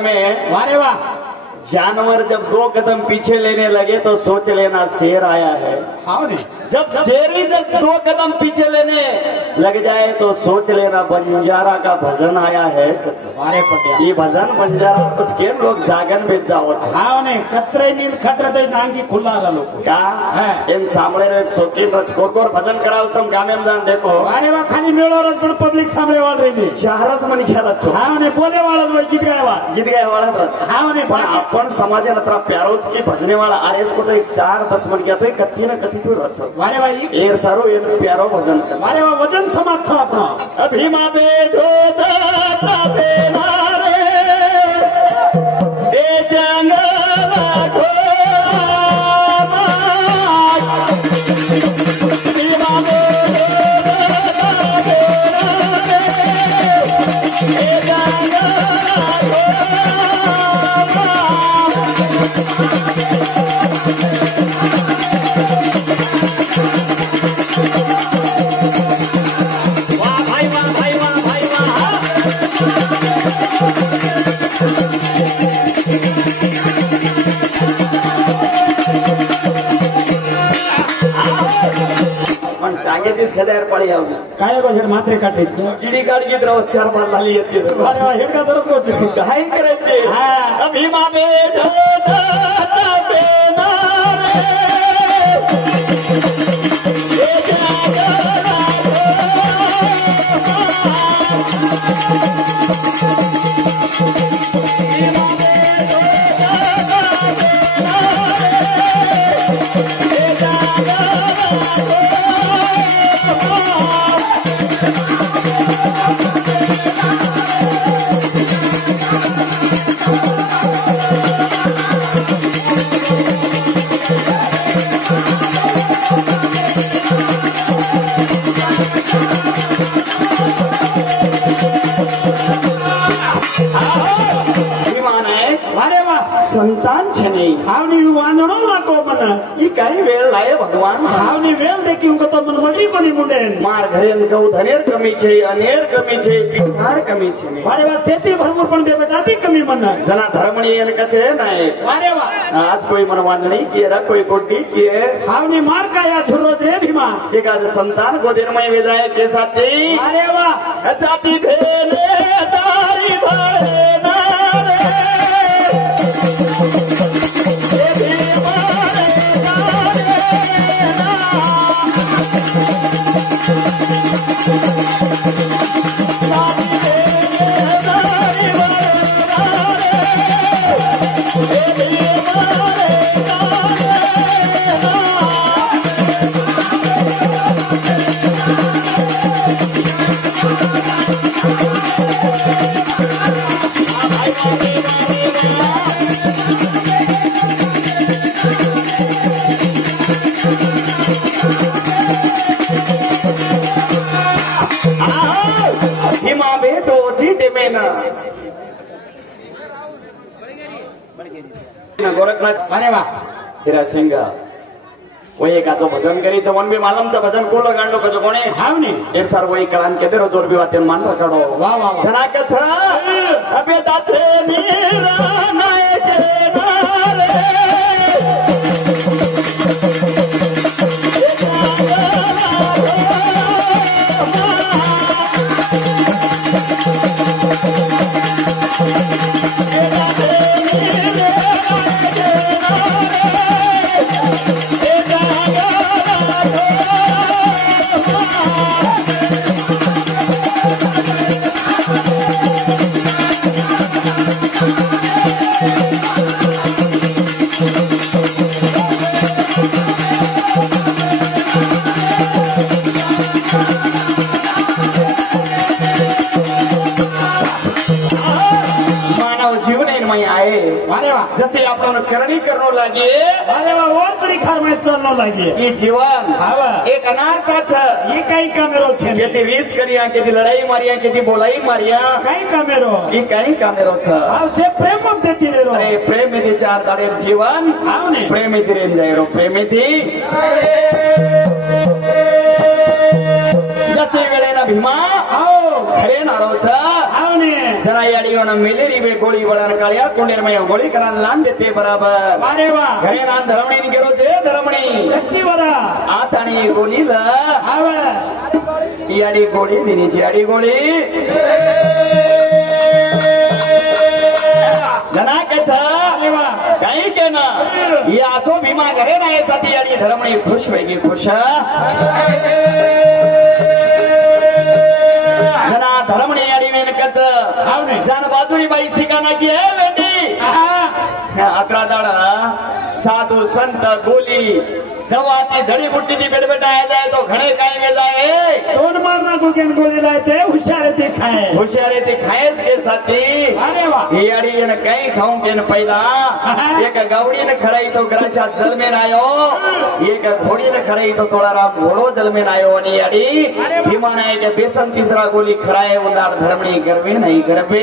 जंगल में, वारे वाह, जानवर जब 2 कदम पीछे लेने लगे तो सोच लेना शेर आया है। हाँ ने जब शेर ही जब 2 कदम पीछे लेने लग जाए तो सोच लेना बंजारा का भजन आया है। वारे पट्या ये भजन बंजारा कुछ के लोग जागन में जाओ छे। हाँ ने कतरे नींद खटरे नांगी खुला रलो का है एम सामने एक शौकीन कोर भजन कराओ तुम गामे में जान देखो। वारे वाह, खाली मेळो रच पण पब्लिक सामने वाल रही ने चारच मन ख्याल छो। हाँ ने बोले वाला जो गीत गायवा हाँ ने पण आपण समाजे नत्र प्यारोच की भजने वाला आरेस को तो एक 4-10 मन किया तो एक कथी न कथी तो रचो। वारे वाह, एर सारो एर प्यारो भजन कर। वारे वाह, वजन समाज था अपना अभिमा बेठो जाता बेनारे ए जंगला घोड़ा अभिमा बेठो जाता बेनारे ए जंगला खेदार पड़ी आओ काय बजेट मात्रे काटेच का गिडी गाडी गित राव 4 बार लाली येते वारे वाह, हेड का तरच गोच काय करायचे अभिमा बेठो जाता बेनारे ए जंगला संतान छे नहीं हावनी वांदणो नाको मन ई काही वेळ लाये भगवान हावनी वेळ देखी उनको तो मन मटी कोनी मुंडे मार घरे गौ धनेर कमी छे अनेर कमी छे पिसार कमी छे वारे वाह, शेती भरपूर पण दे बेटाती कमी मन जना धर्मणी एन कछे नाय वारे वाह, आज कोई मन वांदणी किए रा कोई गोटी किए हावनी मार का या झुर्रो रे भीमा एक आज संतान गोदेर में वे जाए के साथी वारे वाह, साथी भेले तारी भले नारे गोरखनाथ वारे वाह, हिरा सिंह वही काचो भजन करी चवन बी मालमचा भजन कोलो गांडो कजो कोणे हावनी एर सार वही कळान के देरो जोर बी वाते मान रखडो वाह वाह वाह, जना कछ अबे दाछे नीरा नाय के नारे जसे आपण करणी करणं लागे अरे वा और तरी खारमाय चालनो लागे ये जीवन हावा एक अनार्थाच ये काही कामेरो छे केती रीस करिया केती लड़ाई मारिया केती बोलाई मारिया काही कामेरो ये काही कामेरो छ हाव से प्रेम मत देती रे रो अरे प्रेम में 4 दाड़े जीवन हाव ने प्रेम में रेन जाय रो प्रेम में जसे वेळेला भीमा हो खरे नारोच हाव ने जरा याडीओन मेलेरी बे गोळी वळण काळ्या कोंडेरमय गोळी करा लांब देते बराबर अरे वा घरे नान धरमणी गेलो जे धरमणी कच्ची बरा आताणी गोळीला हाव याडी गोळी दिनीची याडी गोळी जनाकच काही के ना या असो भीमा घरे नाही साठी आणि धरमणी खुश वेगळी खुश जना धरमणी आणि मेनकच जान बाजूरी बाई शिकाना की आहे बेटी अकरा दाडा साधू संत गोली दवा ती जडीबुट्टीची बेटबेटाया जाए तो घणे काय में जाए दोन मारना को केन गोली लायचे हुशार ते खाए होशियार ते खाएस के साथी अरे वाह ही अड़ी ने कहीं खाऊं के न पहिला एक गावड़ी ने खराई तो गराचा जल में आयो एक घोड़ी ने खराई तो थोड़ा राम घोड़ो जल में आयो आणि अड़ी भीमाना के बेसन तीसरा गोली खराए उदार धर्मणी करवे नहीं करवे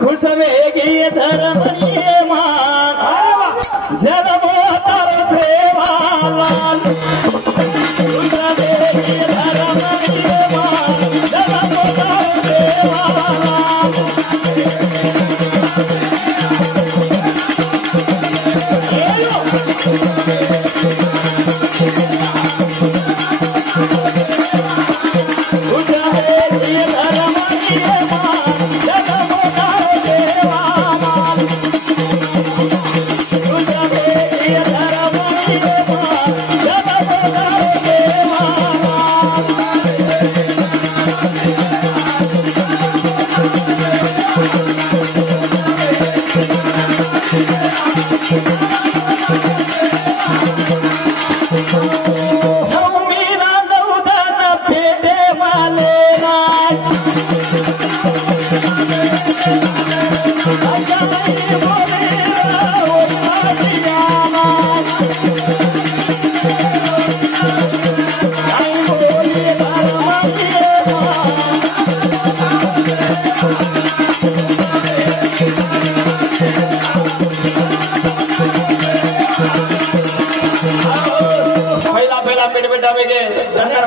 खुश वेगी धर्मणी जल मोतर सेवा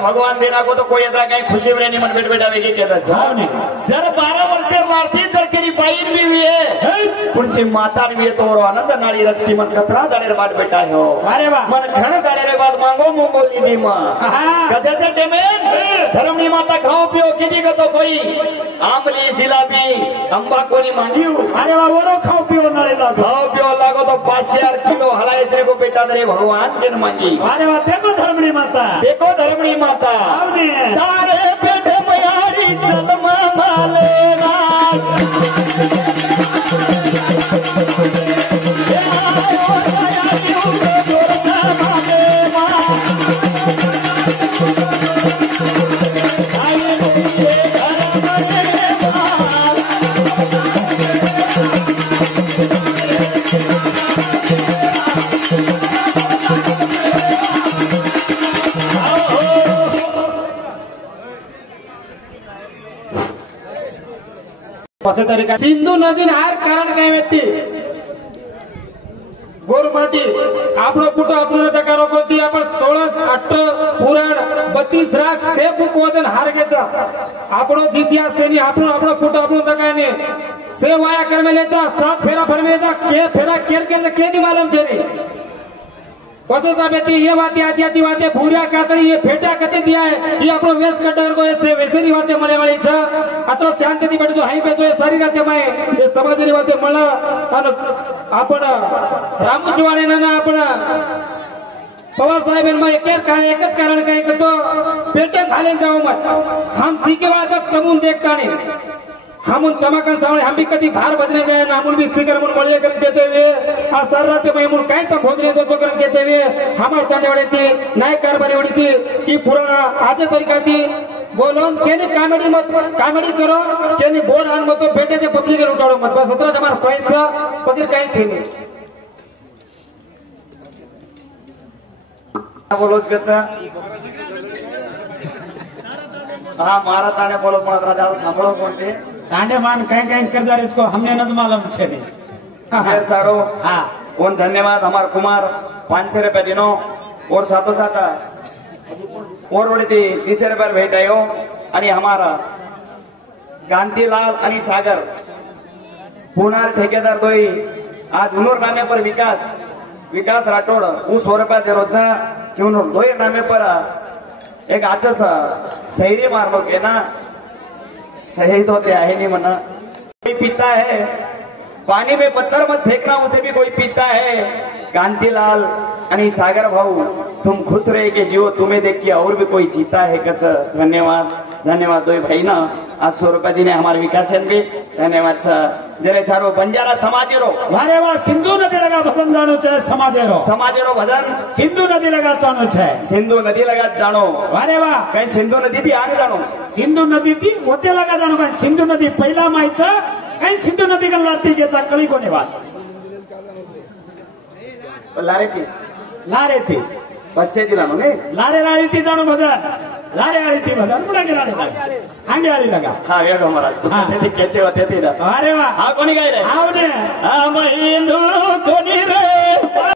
भगवान देना को तो कोई इतना कहीं खुशी में नहीं मन बेट बेटा वेगी कहता जर 12 वर्ष मारती जर केरी बाईन भी हुई है कुर्सी माता भी है तो और आनंद नाली रच की मन कतरा दाड़े बाद बेटा हो अरे वाह मन घण दाड़े रे बाद मांगो मुंह बोली दी मां कजे से टेमेन धर्मनी माता खाओ पियो कीदी को तो कोई आमली जिलाबी तंबाकू नी मांगियो अरे वाह वो खाओ पियो नाले ला खाओ पियो लागो तो 5000 किलो हलाए से को बेटा दरे भगवान के न मांगी अरे वाह देखो धर्मनी माता तारे पेट मयारी जन्म मालेना सिंधू नदी हार कारण काय व्यक्ती गोरमाटी આપણો કુટો આપણને તકારો કોતી आपण 16 18 પુરાણ 32 રાત સેપ કોદન હાર गेचा આપણો જીત્યા સેની આપણો કુટો આપણો તકાને से वाया कर्म लेता 7 फेरा फरमे लेता के फेरा केर के नहीं मालूम छे नी पतो साबेती ये बातें आजी बातें भूरिया कातरी ये फेटा कते दिया है ये अपनो वेस कटर को ऐसे वैसेनी बातें मले वाली छ अतो शांति बैठ जो हाई पे तो सारी राते में ये समाजनी बातें मला अन आपण रामूचवाणे ना आपण पवार साहेब में एकच कारण काय तो पेटे खाले जाऊ मत हम सीखे वाजत कमून देखता नहीं हम उन कमाकन सामने हम भी कभी बाहर बजने गए ना हम भी सीकर मन मलिया कर कहते हुए आ सर रात में मुन कहीं तो भोजने दो कर कहते हुए हमारे ताने वाली थी नए कारबारी वाली थी कि पुराना आज तरीका थी बोलो केनी कॉमेडी करो केनी बोल आन मत बेटे से पब्लिक के उठाड़ो मत बस 17 हमारा पैसा पकड़ कहीं छे नहीं बोलो कच्चा हाँ मारा ताने बोलो पण आता सांभळो कोणते तांडे मान कहीं कर जा रहे इसको हमने न मालूम छे नहीं सारो हाँ कौन धन्यवाद हमार कुमार 500 रुपए दिनो और साथों साथ और बड़ी थी 30 रुपये भेट आयो आणि हमारा कांतीलाल आणि सागर पुणार ठेकेदार दोई आज उनोर नामे पर विकास राठोड ऊ 100 रुपया दे रोजा कि उनोर दोई नामे पर एक आजचा सैरी मारलो के ना सही तो होते आहे नहीं मना कोई पीता है पानी में पत्थर मत फेंकना उसे भी कोई पीता है कांतीलाल आणि सागर भाऊ तुम खुश रहे के जियो तुम्हें देख के और भी कोई जीता है कच धन्यवाद दो भाई ना आज 100 रुपया दिने हमारे विकास भी धन्यवाद जरे सारो बंजारा समाजेरो वारे वाह सिंधु नदी लगा भजन जानो छे समाजेरो भजन सिंधु नदी लगा जानो छे सिंधु नदी लगा जानो वारे वाह कहीं सिंधु नदी थी आने जानो सिंधु नदी थी ओते लगा जानो कहीं सिंधु नदी पहिला माहित कहीं सिंधु नदी का लाती घ्यायचा कळी कोणी वाद लारे थी फर्स्ट दिला ने लारे थी जानो भजन लारे थी भजन कुठे गेला हांगे आली लगा हा वेडो महाराज ते केचे होते ते अरे वाह हा कोणी गाय रे हाव ने हा महिंदू कोणी रे